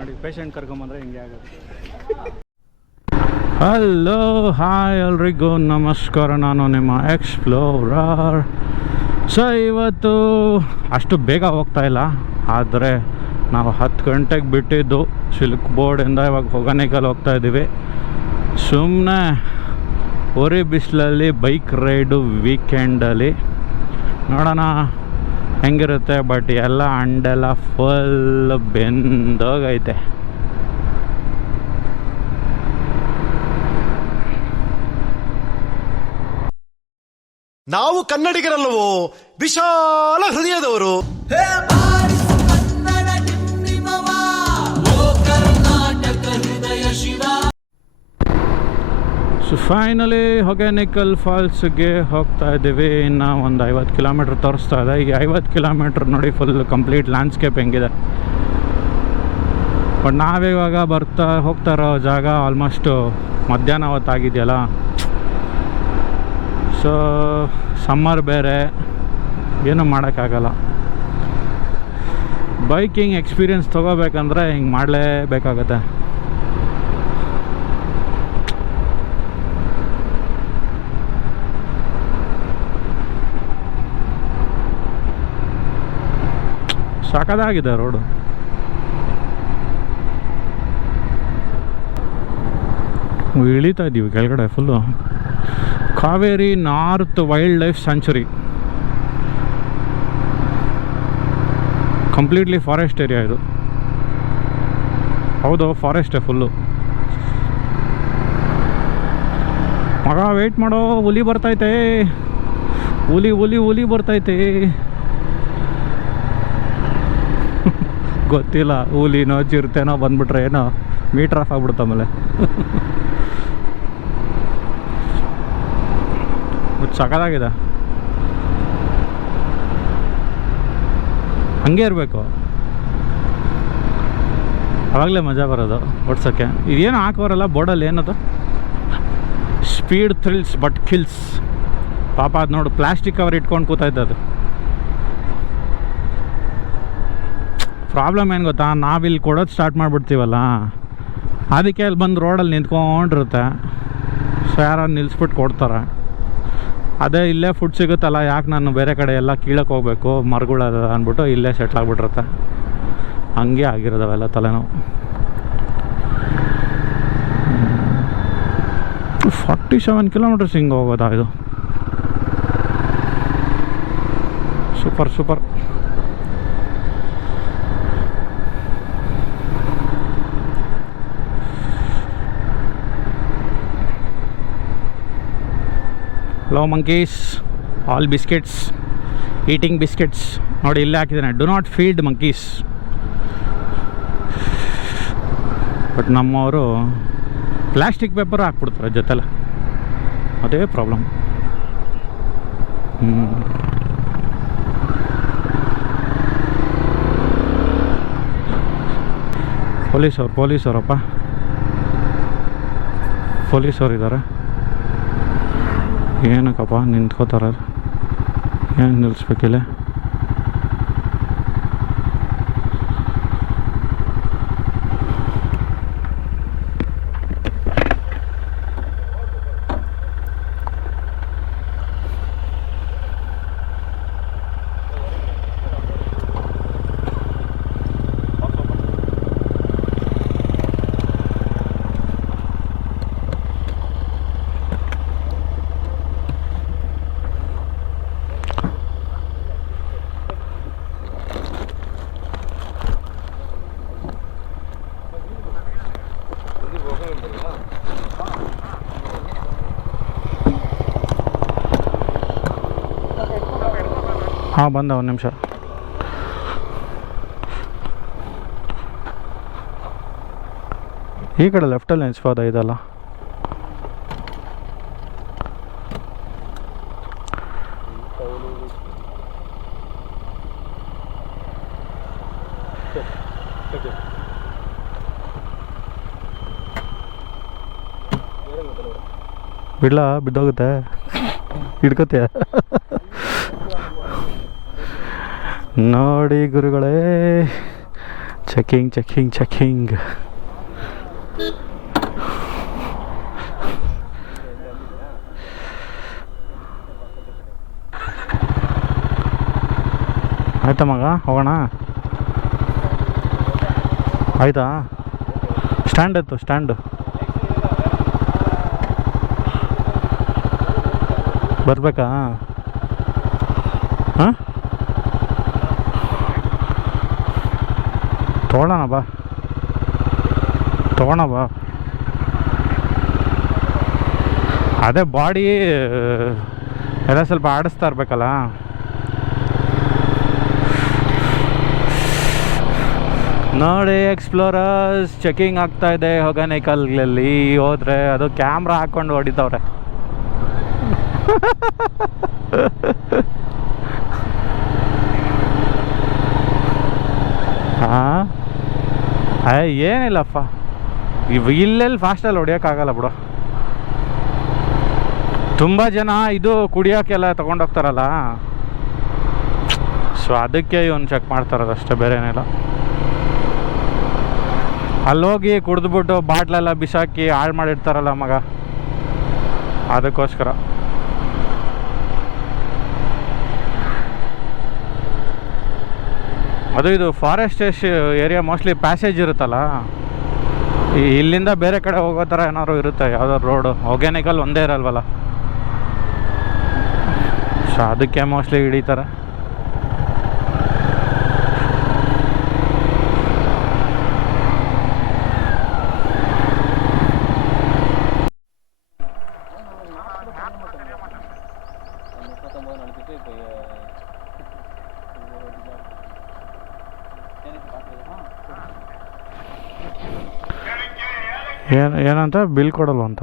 ನೋಡಿ ಪೇಷಂಟ್ ಕರ್ಕೊಂಬಂದ್ರೆ ಹಿಂಗೆ ಆಗುತ್ತೆ. ಹಲೋ ಹಾಯ್ ಎಲ್ರಿಗೂ ನಮಸ್ಕಾರ, ನಾನು ನಿಮ್ಮ ಎಕ್ಸ್ಪ್ಲೋರರ್. ಸೊ ಇವತ್ತು ಅಷ್ಟು ಬೇಗ ಹೋಗ್ತಾ ಇಲ್ಲ, ಆದರೆ ನಾವು 10 ಗಂಟೆಗೆ ಬಿಟ್ಟಿದ್ದು ಸಿಲ್ಕ್ ಬೋರ್ಡಿಂದ ಇವಾಗ ಹೊಗನೇಕಲ್ ಹೋಗ್ತಾ ಇದ್ದೀವಿ. ಸುಮ್ಮನೆ ಉರಿ ಬಿಸಿಲಲ್ಲಿ ಬೈಕ್ ರೈಡು ವೀಕೆಂಡಲ್ಲಿ ನೋಡೋಣ ಹೆಂಗಿರುತ್ತೆ. ಬಟ್ ಎಲ್ಲ ಅಂಡೆಲ್ಲ ಫುಲ್ ಬೆಂದೋಗೈತೆ. ನಾವು ಕನ್ನಡಿಗರಲ್ಲವೋ, ವಿಶಾಲ ಹೃದಯದವರು. ಸೊ ಫೈನಲಿ ಹೊಗೇನಕಲ್ ಫಾಲ್ಸ್ಗೆ ಹೋಗ್ತಾ ಇದ್ದೀವಿ. ಇನ್ನು ಒಂದು 50 ಕಿಲೋಮೀಟ್ರ್ ತೋರಿಸ್ತಾ ಇದೆ. ಈ 50 ಕಿಲೋಮೀಟ್ರ್ ನೋಡಿ ಫುಲ್ ಕಂಪ್ಲೀಟ್ ಲ್ಯಾಂಡ್ಸ್ಕೇಪ್ ಹೆಂಗಿದೆ. ಬಟ್ ನಾವಿವಾಗ ಹೋಗ್ತಾ ಇರೋ ಜಾಗ ಆಲ್ಮೋಸ್ಟು ಮಧ್ಯಾಹ್ನ ಹೊತ್ತಾಗಿದೆಯಲ್ಲ. ಸೊ ಸಮ್ಮರ್ ಬೇರೆ, ಏನೂ ಮಾಡೋಕ್ಕಾಗಲ್ಲ. ಬೈಕಿಂಗ್ ಎಕ್ಸ್ಪೀರಿಯನ್ಸ್ ತೊಗೋಬೇಕಂದ್ರೆ ಹಿಂಗೆ ಮಾಡಲೇಬೇಕಾಗತ್ತೆ. ಸಖತ್ತಾಗಿದೆ ರೋಡು. ಇಳಿತಾ ಇದ್ದೀವಿ ಕೆಳಗಡೆ. Full Kaveri north wild life sanctuary, completely forest area ಇದು. ಹೌದು, ಫಾರೆಸ್ಟೇ ಫುಲ್ಲು. ಮಗ ವೆಯ್ಟ್ ಮಾಡೋ, ಹುಲಿ ಬರ್ತೈತೆ, ಹುಲಿ ಬರ್ತೈತೆ. ಗೊತ್ತಿಲ್ಲ, ಹುಲಿನೋ ಚಿರತೆನೋ ಬಂದ್ಬಿಟ್ರೆ ಏನೋ ಮೀಟ್ರ್ ಆಫ್ ಆಗ್ಬಿಡುತ್ತೆ ಆಮೇಲೆ. ಸಖತ್ತಾಗಿದೆ, ಹಂಗೆ ಇರಬೇಕು, ಆವಾಗಲೇ ಮಜಾ ಬರೋದು ಓಡ್ಸೋಕ್ಕೆ. ಇದೇನು ಹಾಕೋರಲ್ಲ ಬೋರ್ಡಲ್ಲಿ, ಏನದು ಸ್ಪೀಡ್ ಥ್ರಿಲ್ಸ್ ಬಟ್ ಕಿಲ್ಸ್. ಪಾಪ ಅದು ನೋಡು, ಪ್ಲಾಸ್ಟಿಕ್ ಕವರ್ ಇಟ್ಕೊಂಡು ಕೂತಾಯ್ತು. ಅದು ಪ್ರಾಬ್ಲಮ್ ಏನು ಗೊತ್ತಾ, ನಾವಿಲ್ಲಿ ಕೊಡೋದು ಸ್ಟಾರ್ಟ್ ಮಾಡಿಬಿಡ್ತೀವಲ್ಲ, ಅದಕ್ಕೆ ಅಲ್ಲಿ ಬಂದು ರೋಡಲ್ಲಿ ನಿಂತ್ಕೊಂಡಿರುತ್ತೆ. ಸೊ ಯಾರು ನಿಲ್ಲಿಸ್ಬಿಟ್ಟು ಕೊಡ್ತಾರೆ. ಅದೇ ಇಲ್ಲೇ ಫುಡ್ ಸಿಗುತ್ತಲ್ಲ, ಯಾಕೆ ನಾನು ಬೇರೆ ಕಡೆ ಎಲ್ಲ ಕೀಳಕ್ಕೆ ಹೋಗ್ಬೇಕು, ಮರಗಳದ ಅಂದ್ಬಿಟ್ಟು ಇಲ್ಲೇ ಸೆಟ್ಲ್ ಆಗಿಬಿಟ್ಟಿರುತ್ತೆ. ಹಂಗೆ ಆಗಿರೋದವೆಲ್ಲ ತಲೆನೋವು. 47 ಕಿಲೋಮೀಟರ್ಸ್ ಹಿಂಗೆ ಹೋಗೋದಾ ಇದು? Super. Low monkeys, all biscuits, eating biscuits. ನೋಡಿ ಇಲ್ಲೇ ಹಾಕಿದ್ದಾನೆ, do not feed monkeys. But ನಮ್ಮವರು ಪ್ಲಾಸ್ಟಿಕ್ ಪೇಪರ್ ಹಾಕ್ಬಿಡ್ತಾರೆ ಜೊತೆಲ್ಲ, ಅದೇ ಪ್ರಾಬ್ಲಮ್. ಪೊಲೀಸವರಪ್ಪ, ಪೊಲೀಸವ್ರು ಇದ್ದಾರೆ. ಏನಕ್ಕಪ್ಪ ನಿಂತ್ಕೋತಾರ, ಏನು ನಿಲ್ಲಿಸ್ಬೇಕಿಲ್ಲ? ಹಾಂ, ಬಂದ ಒಂದು ನಿಮಿಷ. ಈ ಕಡೆ ಲೆಫ್ಟಲ್ಲಿ ನಿಲ್ಲಿಸ್ಬೋದ ಇದಲ್ಲ? ಬಿಡ್ಲಾ, ಬಿದ್ದೋಗುತ್ತೆ, ಹಿಡ್ಕೊತೀಯ. ನೋಡಿ ಗುರುಗಳೇ, ಚೆಕಿಂಗ್ ಆಯ್ತಾ ಮಗ, ಹೋಗೋಣ? ಆಯ್ತಾ? ಸ್ಟ್ಯಾಂಡು ಬರಬೇಕಾ? ಹಾಂ, ತೊಗೊಳ್ಳೋಣ ಬಾ. ಅದೇ ಬಾಡಿ ಎಲ್ಲ ಸ್ವಲ್ಪ ಆಡಿಸ್ತಾ ಇರ್ಬೇಕಲ್ಲ. ನೋಡಿ, ಎಕ್ಸ್ಪ್ಲೋರರ್ಸ್ ಚೆಕಿಂಗ್ ಆಗ್ತಾ ಇದೆ ಹೊಗೇನಕಲ್ಗಳಲ್ಲಿ. ಹೋದ್ರೆ ಅದು ಕ್ಯಾಮ್ರಾ ಹಾಕ್ಕೊಂಡು ಹೊಡಿತವ್ರೆ. ಹಾಂ, ಏನಿಲ್ಲಪ್ಪ, ಇಲ್ಲೆಲ್ಲಿ ಫಾಸ್ಟಲ್ಲಿ ಹೊಡಿಯೋಕ್ಕಾಗಲ್ಲ ಬಿಡು. ತುಂಬ ಜನ ಇದು ಕುಡಿಯೋಕ್ಕೆಲ್ಲ ತೊಗೊಂಡೋಗ್ತಾರಲ್ಲ, ಸೊ ಅದಕ್ಕೆ ಇವನು ಚೆಕ್ ಮಾಡ್ತಾರದು ಅಷ್ಟೇ, ಬೇರೆ ಏನಿಲ್ಲ. ಅಲ್ಲೋಗಿ ಕುಡಿದ್ಬಿಟ್ಟು ಬಾಟ್ಲೆಲ್ಲ ಬಿಸಾಕಿ ಹಾಳು ಮಾಡಿರ್ತಾರಲ್ಲ ಮಗ, ಅದಕ್ಕೋಸ್ಕರ. ಅದು ಇದು ಫಾರೆಸ್ಟ್ ಏರಿಯಾ, ಮೋಸ್ಟ್ಲಿ ಪ್ಯಾಸೇಜ್ ಇರುತ್ತಲ್ಲ, ಇಲ್ಲಿಂದ ಬೇರೆ ಕಡೆ ಹೋಗೋ ಥರ ಏನಾದ್ರು ಇರುತ್ತೆ ಯಾವ್ದಾದ್ರು ರೋಡು. ಹೊಗೇನಕಲ್ ಒಂದೇ ಇರಲ್ವಲ್ಲ, ಸೊ ಅದಕ್ಕೆ ಮೋಸ್ಟ್ಲಿ ಹಿಡಿತಾರೆ. ಏನಂತ ಬಿಲ್ ಕೊಡಲ್ವಂತ?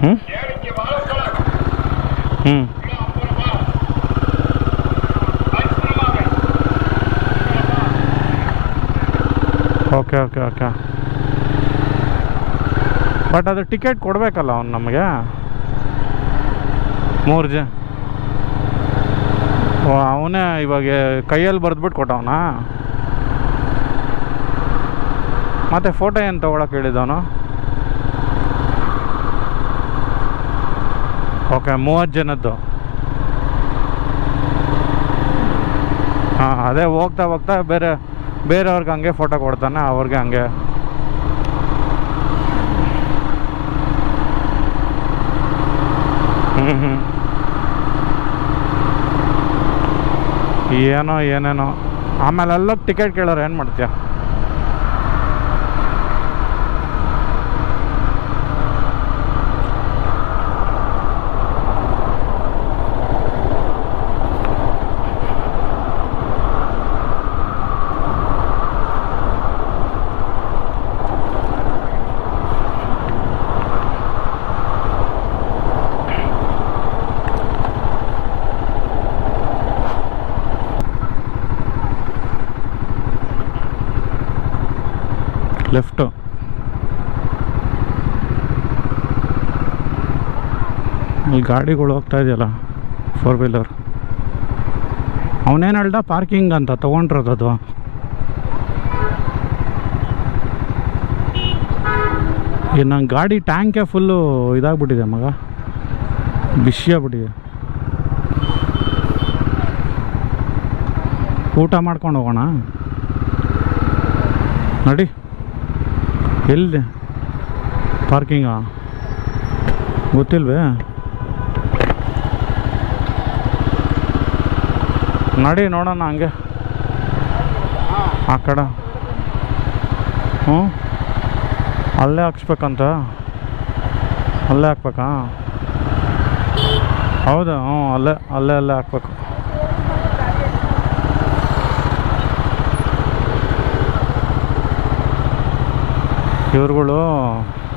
ಹ್ಞೂ ಓಕೆ. ಬಟ್ ಅದು ಟಿಕೆಟ್ ಕೊಡಬೇಕಲ್ಲ ಅವ್ನು ನಮಗೆ. 3 ಜನ ಅವನೇ ಇವಾಗ ಕೈಯಲ್ಲಿ ಬರೆದ್ಬಿಟ್ಟು ಕೊಟ್ಟವನಾ? ಮತ್ತು ಫೋಟೋ ಏನು ತೊಗೊಳಕ್ಕೆ ಹೇಳಿದವನು? ಓಕೆ, 30 ಜನದ್ದು. ಹಾಂ, ಅದೇ ಹೋಗ್ತಾ ಬೇರೆಯವ್ರಿಗೆ ಹಂಗೆ ಫೋಟೋ ಕೊಡ್ತಾನೆ, ಅವ್ರಿಗೆ ಹಂಗೆ. ಏನೇನೋ ಆಮೇಲೆ ಅಲ್ಲೋಗಿ ಟಿಕೆಟ್ ಕೇಳೋರು ಏನು ಮಾಡ್ತೀಯ? ಲೆಫ್ಟು. ಇಲ್ಲಿ ಗಾಡಿಗಳು ಹೋಗ್ತಾ ಇದೆಯಲ್ಲ, 4 ವೀಲರ್. ಅವನೇನು ಹೇಳ್ದ, ಪಾರ್ಕಿಂಗ್ ಅಂತ ತೊಗೊಂಡಿರೋದು. ನನ್ನ ಗಾಡಿ ಟ್ಯಾಂಕೆ ಫುಲ್ಲು ಇದಾಗ್ಬಿಟ್ಟಿದೆ ಮಗ, ಬಿಸಿ ಆಗ್ಬಿಟ್ಟಿದೆ. ಊಟ ಮಾಡ್ಕೊಂಡು ಹೋಗೋಣ ನಡಿ. ಎಲ್ಲಿ ಪಾರ್ಕಿಂಗಾ ಗೊತ್ತಿಲ್ವೇ? ನಡಿ ನೋಡೋಣ ಹಂಗೆ ಆ ಕಡೆ. ಅಲ್ಲೇ ಹಾಕ್ಸ್ಬೇಕಂತ, ಅಲ್ಲೇ ಹಾಕ್ಬೇಕಾ? ಹೌದಾ? ಅಲ್ಲೇ ಹಾಕ್ಬೇಕು. ಇವ್ರುಗಳು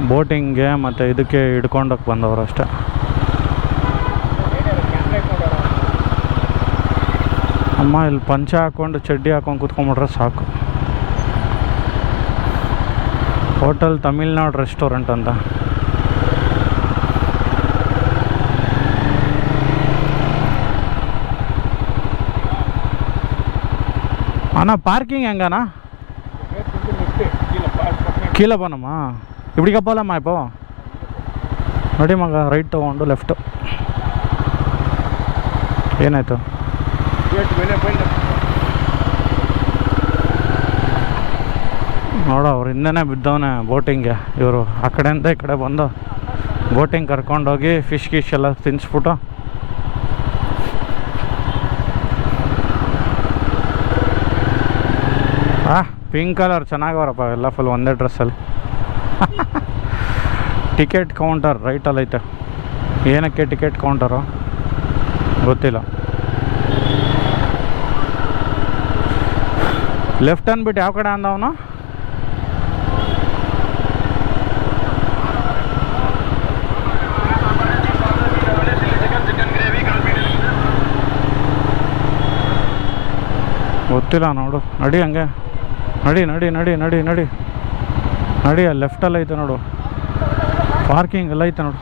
ಬೋಟಿಂಗ್ಗೆ ಮತ್ತು ಇದಕ್ಕೆ ಹಿಡ್ಕೊಂಡೋಗಿ ಬಂದವರು ಅಷ್ಟೇ. ಅಮ್ಮ ಇಲ್ಲಿ ಪಂಚೆ ಹಾಕ್ಕೊಂಡು ಚಡ್ಡಿ ಹಾಕೊಂಡು ಕೂತ್ಕೊಂಡ್ಬಿಟ್ರೆ ಸಾಕು. ಹೋಟೆಲ್ ತಮಿಳ್ನಾಡು ರೆಸ್ಟೋರೆಂಟ್ ಅಂತ. அண்ணா பார்க்கிங் எங்கண்ணா? கீழே போனோமா? இப்படிக்கா போகலாமா இப்போ? ನೋಡಿ ಮಗ, ರೈಟ್ ತೊಗೊಂಡು ಲೆಫ್ಟು. ಏನಾಯಿತು? ನೋಡು, ಅವ್ರು ಹಿಂದೆನೇ ಬಿದ್ದವನೆ ಬೋಟಿಂಗ್ಗೆ. ಇವರು ಆ ಕಡೆಯಿಂದ ಈ ಕಡೆ ಬಂದು ಬೋಟಿಂಗ್ ಕರ್ಕೊಂಡೋಗಿ ಫಿಶ್ ಎಲ್ಲ ತಿನ್ನಿಸ್ಬಿಟ್ಟು ಪಿಂಕ್ ಕಲರ್ ಚೆನ್ನಾಗವ್ರಪ್ಪ ಎಲ್ಲ ಫುಲ್ ಒಂದೇ ಡ್ರೆಸ್ಸಲ್ಲಿ. ಟಿಕೆಟ್ ಕೌಂಟರ್ ರೈಟಲ್ಲಿ ಐತೆ. ಏನಕ್ಕೆ ಟಿಕೆಟ್ ಕೌಂಟರು ಗೊತ್ತಿಲ್ಲ. ಲೆಫ್ಟ್ ಅಂದ್ಬಿಟ್ಟು ಯಾವ ಕಡೆ ಅಂದವನು? ಗೊತ್ತಿಲ್ಲ ನೋಡು. ನಡಿ ಹಂಗೆ, ನಡಿ ನಡಿ ನಡಿ ನಡಿ ನಡಿ ನಡಿ. ಅಲ್ಲಿ ಲೆಫ್ಟಲ್ಲಿ ಐತೆ ನೋಡು, ಪಾರ್ಕಿಂಗ್ ಎಲ್ಲ ಐತೆ ನೋಡು.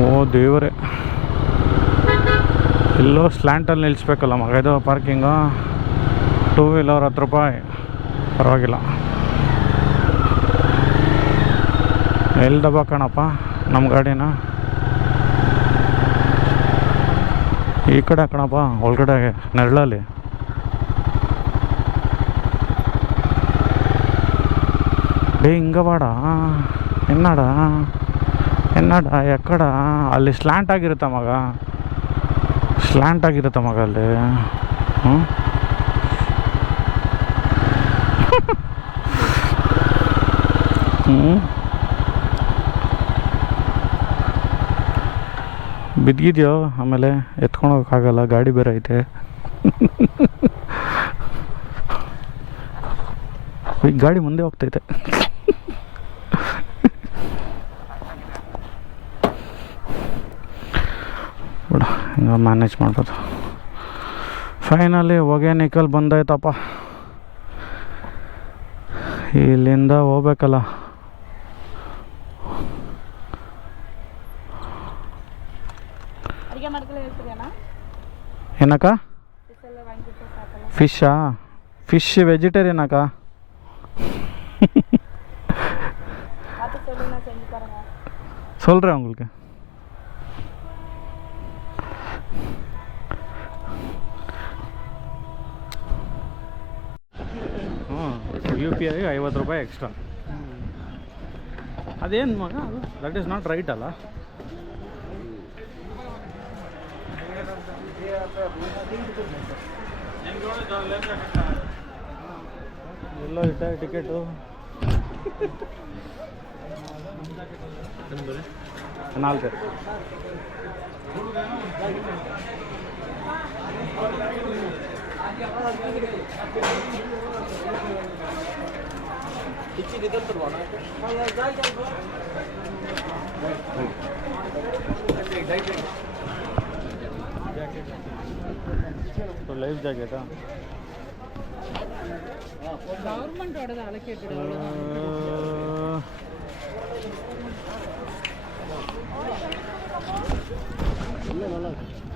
ಓ ದೇವರೇ, ಎಲ್ಲೋ ಸ್ಲ್ಯಾಂಟಲ್ಲಿ ನಿಲ್ಲಿಸ್ಬೇಕಲ್ಲ ಮಗ ಇದು ಪಾರ್ಕಿಂಗು. 2 ವೀಲರ್ 10 ರೂಪಾಯಿ, ಪರವಾಗಿಲ್ಲ. ಎಲ್ಲಿ ದಬ್ಬಾಕಣಪ್ಪ ನಮ್ಮ ಗಾಡಿನ? ಈ ಕಡೆ ಹಾಕೋಣಪ್ಪ, ಒಳಗಡೆ ನೆರಳಲ್ಲಿ. ಹಿಂಗೆ ಬಾಡ ಎನ್ನಡ ಎಕ್ಕಡ. ಅಲ್ಲಿ ಸ್ಲ್ಯಾಂಟ್ ಆಗಿರುತ್ತೆ ಮಗ, ಸ್ಲ್ಯಾಂಟ್ ಆಗಿರುತ್ತೆ ಮಗ ಅಲ್ಲಿ. ಬಿದ್ದಿದ್ಯೋ, ಆಮೇಲೆ ಎತ್ಕೊಂಡೋಗಕ್ಕಾಗಲ್ಲ, ಗಾಡಿ ಬೇರೆ ಐತೆ. ಈ ಗಾಡಿ ಮುಂದೆ ಹೋಗ್ತೈತೆ. ಬಿಡ, ಹಿಂಗೆ ಮ್ಯಾನೇಜ್ ಮಾಡ್ಬೋದು. ಫೈನಲಿ ಹೊಗೆನಿಕಲ್ ಬಂದೈತಪ್ಪ. ಇಲ್ಲಿಂದ ಹೋಗ್ಬೇಕಲ್ಲ. ಏನಕ್ಕ? ಫಿಶ್ಶಾ? ಫಿಶ್ வெஜிடேரியன் அக்கா. சொல்கிறேன் உங்களுக்கு. UPI 50 ರೂಪಾಯಿ ಎಕ್ಸ್ಟ್ರಾ. ಅದೇನು ಮಗ ಅದು? ದಟ್ ಈಸ್ ನಾಟ್ ರೈಟ್ ಅಲ್ಲ? ಎಲ್ಲೋ ಇಟ್ಟ ಟಿಕೆಟು 4. ಲೈಫ್ ಜಾಕೆಟಾ? Government allocated.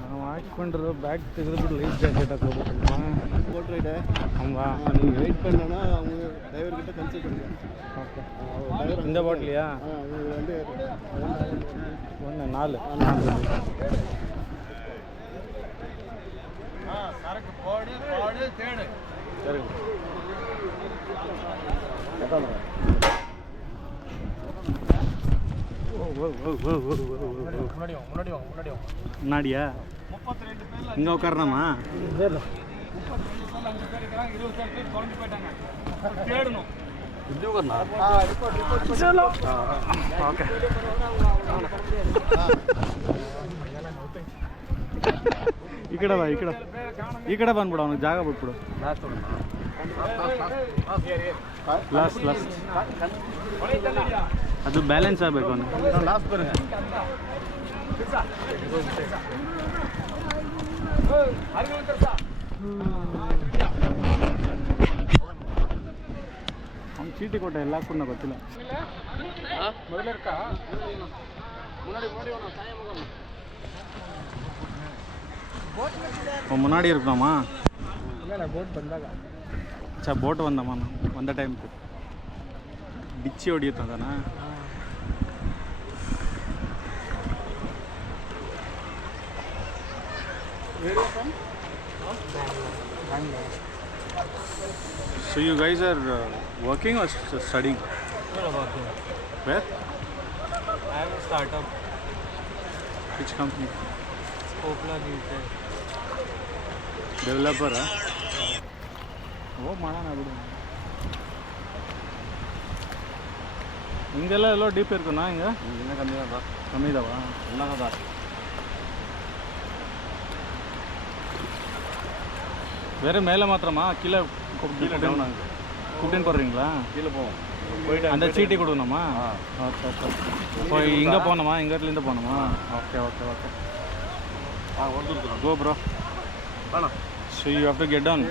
ನಾವು ಹಾಕ್ಕೊಂಡಿರೋ ಬ್ಯಾಗ್ ತೆಗೆದುಬಿಟ್ಟು ಲೈಫ್ ಜಾಕೆಟ್ ಹಾಕೋಬಿಟ್ಟು நீங்கள் வெயிட் பண்ணனா அவங்க டிரைவர் கிட்ட கன்சல்ட் பண்ணுங்க. ஓகே. இந்த பாட்டிலியா? அது வந்து 4. சரக்கு போடு தேடு. சரி. முன்னாடியா? 32 பேர்ல இங்கே உட்காரணுமா? 32 பேர்ல 5 பேர் இருக்காங்க, 20 பேர் குழம்பு போயிட்டாங்க. தேடணும். இது உட்காரனா? ரிப்போர்ட் चलो. ஓகே. ಈ ಕಡೆ ಬಂದ್ಬಿಡು, ಅವನಿಗೆ ಜಾಗ ಬಿಟ್ಬಿಡು. ಲಾಸ್ಟ್ ಅದು ಬ್ಯಾಲೆನ್ಸ್ ಆಗಬೇಕು ಅವನು. ಲಾಸ್ಟ್ ಬರುತ್ತೆ. ಅವ್ನು ಚೀಟಿ ಕೊಟ್ಟ ಎಲ್ಲ ಹಾಕೊಂಡು ಗೊತ್ತಿಲ್ಲ. முன்னாடி இருக்கணுமா? போட் ಬಂದಾಗ சா போட் வந்தம்மா வந்த டைமுக்கு பிச்சு ஓடித்தான் தானே. So you guys are working or studying? Working. Where? I have a startup. Which company? Poplar Limited. Developer? ಓ ಮಾಡೋಣ ಬಿಡು. ಹಿಂಗೆಲ್ಲ ಎಲ್ಲೋ ಡೀಪ್ ಇರ್ತಾನ ಹಿಂಗೆ? ಇನ್ನೂ ಕಮ್ಮಿ ಅದ, ಕಮ್ಮಿ ಇದಾವ ಇನ್ನೂ ಅದ. வெறும் மேலே மாத்திரமா கீழே கூப்பிட்டு போடுறீங்களா? கீழே போவோம், அந்த சீட்டி கொடுக்கணுமா? Okay okay. இப்போ இங்கே போகணுமா? இங்கே இடத்துலேருந்து போகணுமா? Okay okay okay. ಹೊರದು ಗೋ ಬ್ರೋ. ಅಣ್ಣ so you have to get down.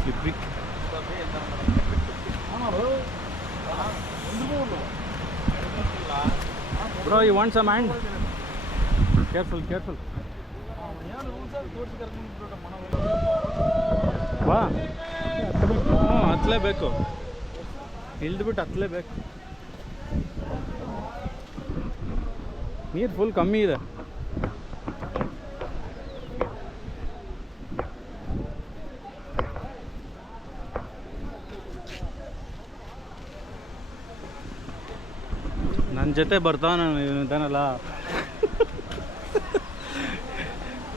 Slippery. Bro, you want some hand? Careful, careful. ವಾ ಹತ್ತಲೇಬೇಕು, ಇಳಿದ್ಬಿಟ್ಟು ಹತ್ತಲೇಬೇಕು. ನೀರು ಫುಲ್ ಕಮ್ಮಿ ಇದೆ. ನನ್ನ ಜೊತೆ ಬರ್ತಾವ ಇವನು ಇದ್ದಾನಲ್ಲ,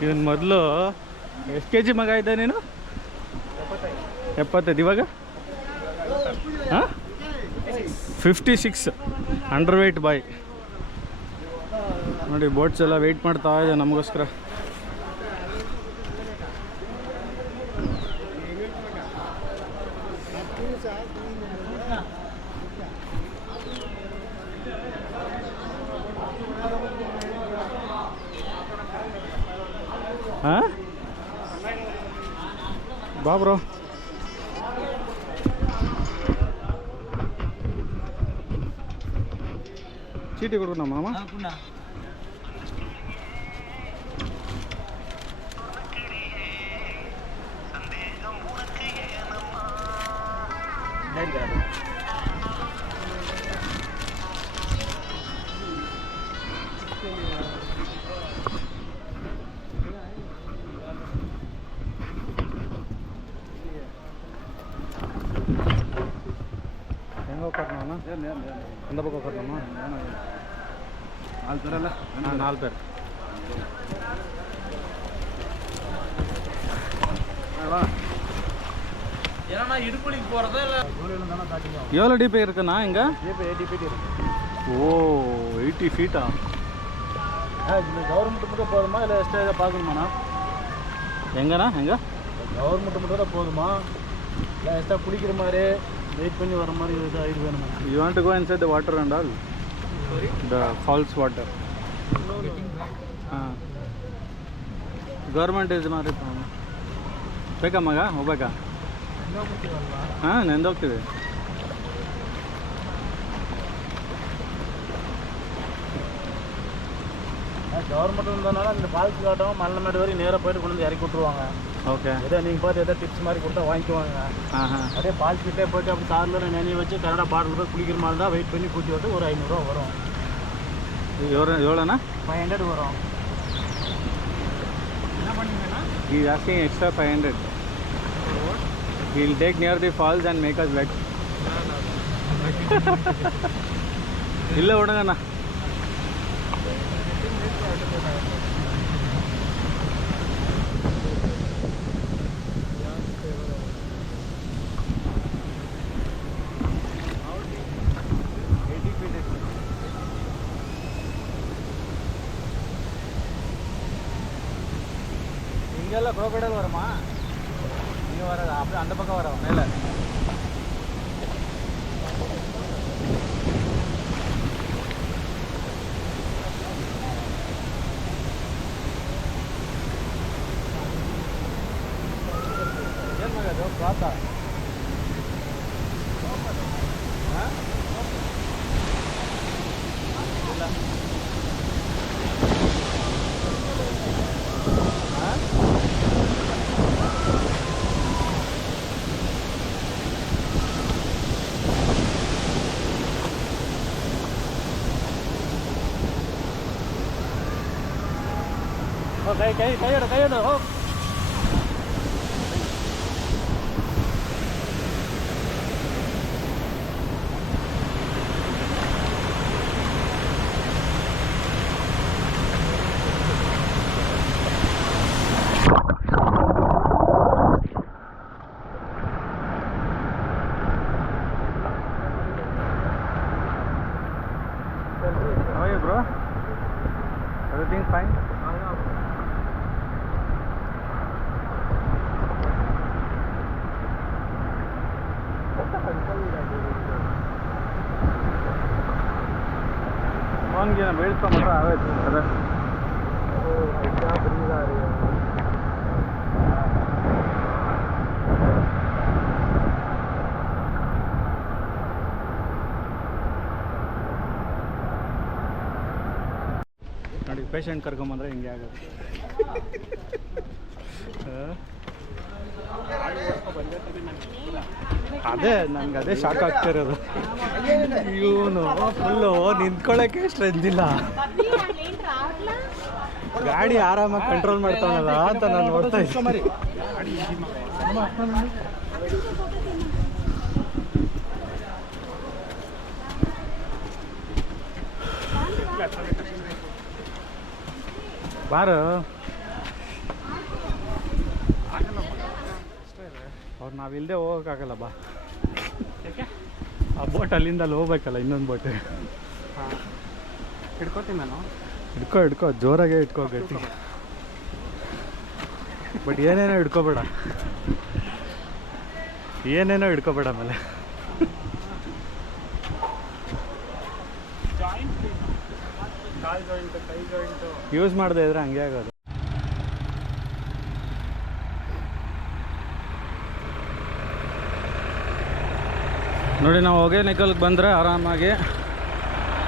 ಇವನು ಮೊದಲು ಎಷ್ಟು ಕೆ ಜಿ ಮಗ ಇದ್ದ ನೀನು? 75. ಇವಾಗ ಹಾಂ 56 ಅಂಡರ್ ವೇಟ್ ಬಾಯ್. ನೋಡಿ ಬೋಟ್ಸ್ ಎಲ್ಲ ವೆಯ್ಟ್ ಮಾಡ್ತಾ ಇದೆ ನಮಗೋಸ್ಕರ. ಹಾಂ ಬಾ ಬ್ರೋ. ಚೀಟಿ ಕೊಡು ನಮ್ಮ ಮಾಮ. ಹೆಂಗೆ ಹೋಗ್ಕೊಟ್ನವನ? ಎಂದ ಬಗ್ಗೆ ಹೋಗ್ಕೊಟ್ನಮ್ಮ? 4 பேரಲ್ಲ? 4 பேர். ஏன்னா இடுப்புலிக்கு போகிறதா இல்லை எவ்வளோ டீப் இருக்குண்ணா இங்கே? 80 feet இருக்கு. ஓ 80 ஃபீட்டா? இந்த கவர்மெண்ட் மட்டும் போதுமா இல்லை எக்ஸ்ட்ரா இதை பார்க்கணுமாண்ணா? எங்கண்ணா எங்கே? கவர்மெண்ட் மட்டும் தான் போதுமா இல்லை எக்ஸ்ட்ரா குளிக்கிற மாதிரி வெயிட் பண்ணி வர மாதிரி ஏதாவது இது வேணுமா? You want to go inside the water and all? Sorry? The falls water. ಹಾಂ ಗೌರ್ಮೆಂಟ್ ಇದು ಮಾಡಿ ಬೇಕಾ ಮಗ ಹೋಗ್ಬೇಕಾ? ಹಾಂ ನೆಂದೋಗ್ತೀವಿ. கவர்மெண்ட் இருந்ததுனால இந்த ஃபால்ஸ் காட்டும் மலைமேடு வரைக்கும் நேராக போயிட்டு கொண்டு வந்து இறக்கி விட்ருவாங்க. ஓகே. ஏதோ நீங்கள் பார்த்து எதாவது டிப்ஸ் மாதிரி கொடுத்தா வாங்கிக்குவாங்க. அப்படியே ஃபால்ஸ் கிட்டே போயிட்டு அப்படி காரில் நினைவு வச்சு கரெக்டாக பாட்டில் போய் குளிக்கிற மாதிரி தான் வெயிட் பண்ணி கூட்டி வந்து ஒரு 500 ரூபா வரும். எவ்வளோண்ணா? 500 வரும். என்ன பண்ணீங்கன்னா He is asking extra 500. He will take near the falls and make us wet. இல்லை விடுங்கண்ணா. இங்கெல்லாம் crocodile வருமா? இங்கே வராது, அப்படியே அந்த பக்கம் வரும் மேலே. ಅದು ಪ್ರಾತ ಕೈ ಇಡು ಹೋಗಿ How are you, bro? Everything fine? Phone किया ना बेल्ट का मोटा आवे अरे क्या ब्रीज आ रही है ನೋಡಿ ಪೇಷಂಟ್ ಕರ್ಕೊಂಬಂದ್ರೆ ಹಿಂಗೆ ಆಗುತ್ತೆ ಅದೇ ನನಗೆ ಅದೇ ಶಾಕ್ ಆಗ್ತಿರೋದು ಇವನು ಫುಲ್ಲು ನಿಂತ್ಕೊಳ್ಳೋಕೆ ಸ್ಟ್ರೆಂತ್ ಇಲ್ಲ ಗಾಡಿ ಆರಾಮಾಗಿ ಕಂಟ್ರೋಲ್ ಮಾಡ್ತಾವನಲ್ಲ ಅಂತ ನಾನು ನೋಡ್ತಾ ಇದ್ದೀನಿ ಬಾರು ಅವ್ರು ನಾವಿಲ್ಲದೆ ಹೋಗೋಕ್ಕಾಗಲ್ಲ ಬಾ ಆ ಬೋಟ್ ಅಲ್ಲಿಂದ ಅಲ್ಲಿ ಹೋಗ್ಬೇಕಲ್ಲ ಇನ್ನೊಂದು ಬೋಟ್ ಹಿಡ್ಕೋತೀನಿ ನಾನು ಹಿಡ್ಕೋ ಜೋರಾಗೆ ಹಿಡ್ಕೋ ಗಟ್ಟಿ ಬಟ್ ಏನೇನೋ ಹಿಡ್ಕೋಬೇಡ ಆಮೇಲೆ ಕಾಲು ಜಾಯಿಂಟು ಕೈ ಜಾಯಿಂಟು ಯೂಸ್ ಮಾಡದೇ ಇದ್ರೆ ಹಂಗೆ ಆಗೋದು ನೋಡಿ ನಾವು ಹೊಗೇನಕಲ್ಗೆ ಬಂದರೆ ಆರಾಮಾಗಿ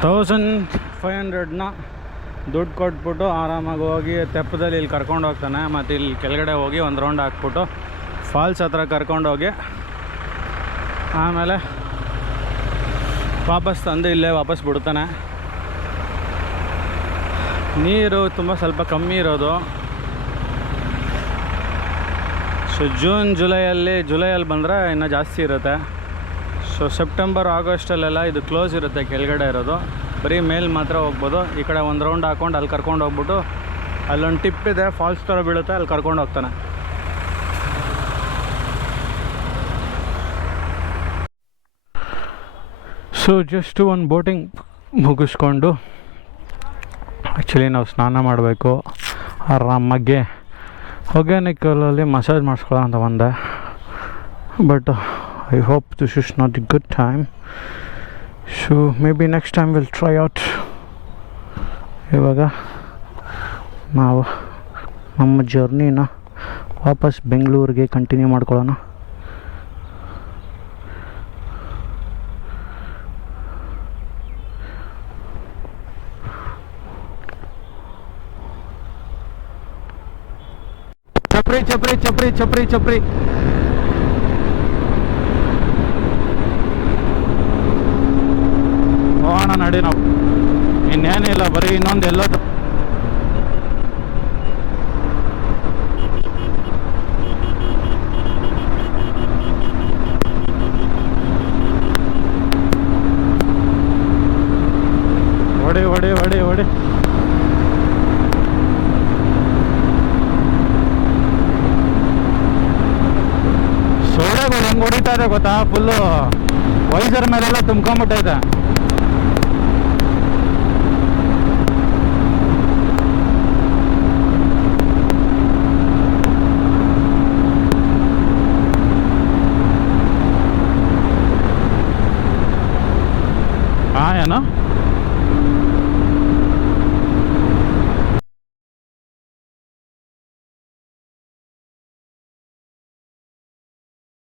1500ನ ದುಡ್ಡು ಕೊಟ್ಬಿಟ್ಟು ಆರಾಮಾಗಿ ಹೋಗಿ ತೆಪ್ಪದಲ್ಲಿ ಇಲ್ಲಿ ಕರ್ಕೊಂಡು ಹೋಗ್ತಾನೆ ಮತ್ತು ಇಲ್ಲಿ ಕೆಳಗಡೆ ಹೋಗಿ ಒಂದು ರೌಂಡ್ ಹಾಕ್ಬಿಟ್ಟು ಫಾಲ್ಸ್ ಹತ್ರ ಕರ್ಕೊಂಡೋಗಿ ಆಮೇಲೆ ವಾಪಸ್ ತಂದು ಇಲ್ಲೇ ವಾಪಸ್ ಬಿಡ್ತಾನೆ ನೀರು ತುಂಬ ಸ್ವಲ್ಪ ಕಮ್ಮಿ ಇರೋದು ಸೊ ಜುಲೈಯಲ್ಲಿ ಬಂದರೆ ಇನ್ನೂ ಜಾಸ್ತಿ ಇರುತ್ತೆ ಸೊ ಸೆಪ್ಟೆಂಬರ್ ಆಗಸ್ಟಲ್ಲೆಲ್ಲ ಇದು ಕ್ಲೋಸ್ ಇರುತ್ತೆ ಕೆಳಗಡೆ ಇರೋದು ಬರೀ ಮೇಲ್ ಮಾತ್ರ ಹೋಗ್ಬೋದು ಈ ಕಡೆ ಒಂದು ರೌಂಡ್ ಹಾಕ್ಕೊಂಡು ಅಲ್ಲಿ ಕರ್ಕೊಂಡು ಹೋಗ್ಬಿಟ್ಟು ಅಲ್ಲೊಂದು ಟಿಪ್ ಇದೆ ಫಾಲ್ಸ್ ಥರ ಬೀಳುತ್ತೆ ಅಲ್ಲಿ ಕರ್ಕೊಂಡು ಹೋಗ್ತಾನೆ ಸೊ ಜಸ್ಟ್ ಒಂದು ಬೋಟಿಂಗ್ ಮುಗಿಸ್ಕೊಂಡು ಆ್ಯಕ್ಚುಲಿ ನಾವು ಸ್ನಾನ ಮಾಡಬೇಕು ಆರಾಮಾಗೆ ಹೊಗೇನಕಲ್ಲಲ್ಲಿ ಮಸಾಜ್ ಮಾಡಿಸ್ಕೊಳ್ಳೋ ಅಂತ ಬಂದೆ but I hope this is not a good time, so maybe next time we'll try out. ಇವಾಗ ನಾವು ನಮ್ಮ ಜರ್ನಿನ ವಾಪಸ್ ಬೆಂಗಳೂರಿಗೆ ಕಂಟಿನ್ಯೂ ಮಾಡ್ಕೊಳ್ಳೋಣ ಚಪ್ರಿ ಹೋಗೋಣ ನಡಿ ನಾವು ಇನ್ನೇನಿಲ್ಲ ಬರೀ ಇನ್ನೊಂದು ಎಲ್ಲದು ಹೊಡಿ ಸೋಳೆಗಳು ಹೆಂಗೆ ಹೊಡಿತಾ ಇದೆ ಗೊತ್ತಾ ಫುಲ್ಲು ವೈಸರ್ ಮೇಲೆಲ್ಲ ತುಂಬ್ಕೊಂಬಿಟ್ಟೈತೆ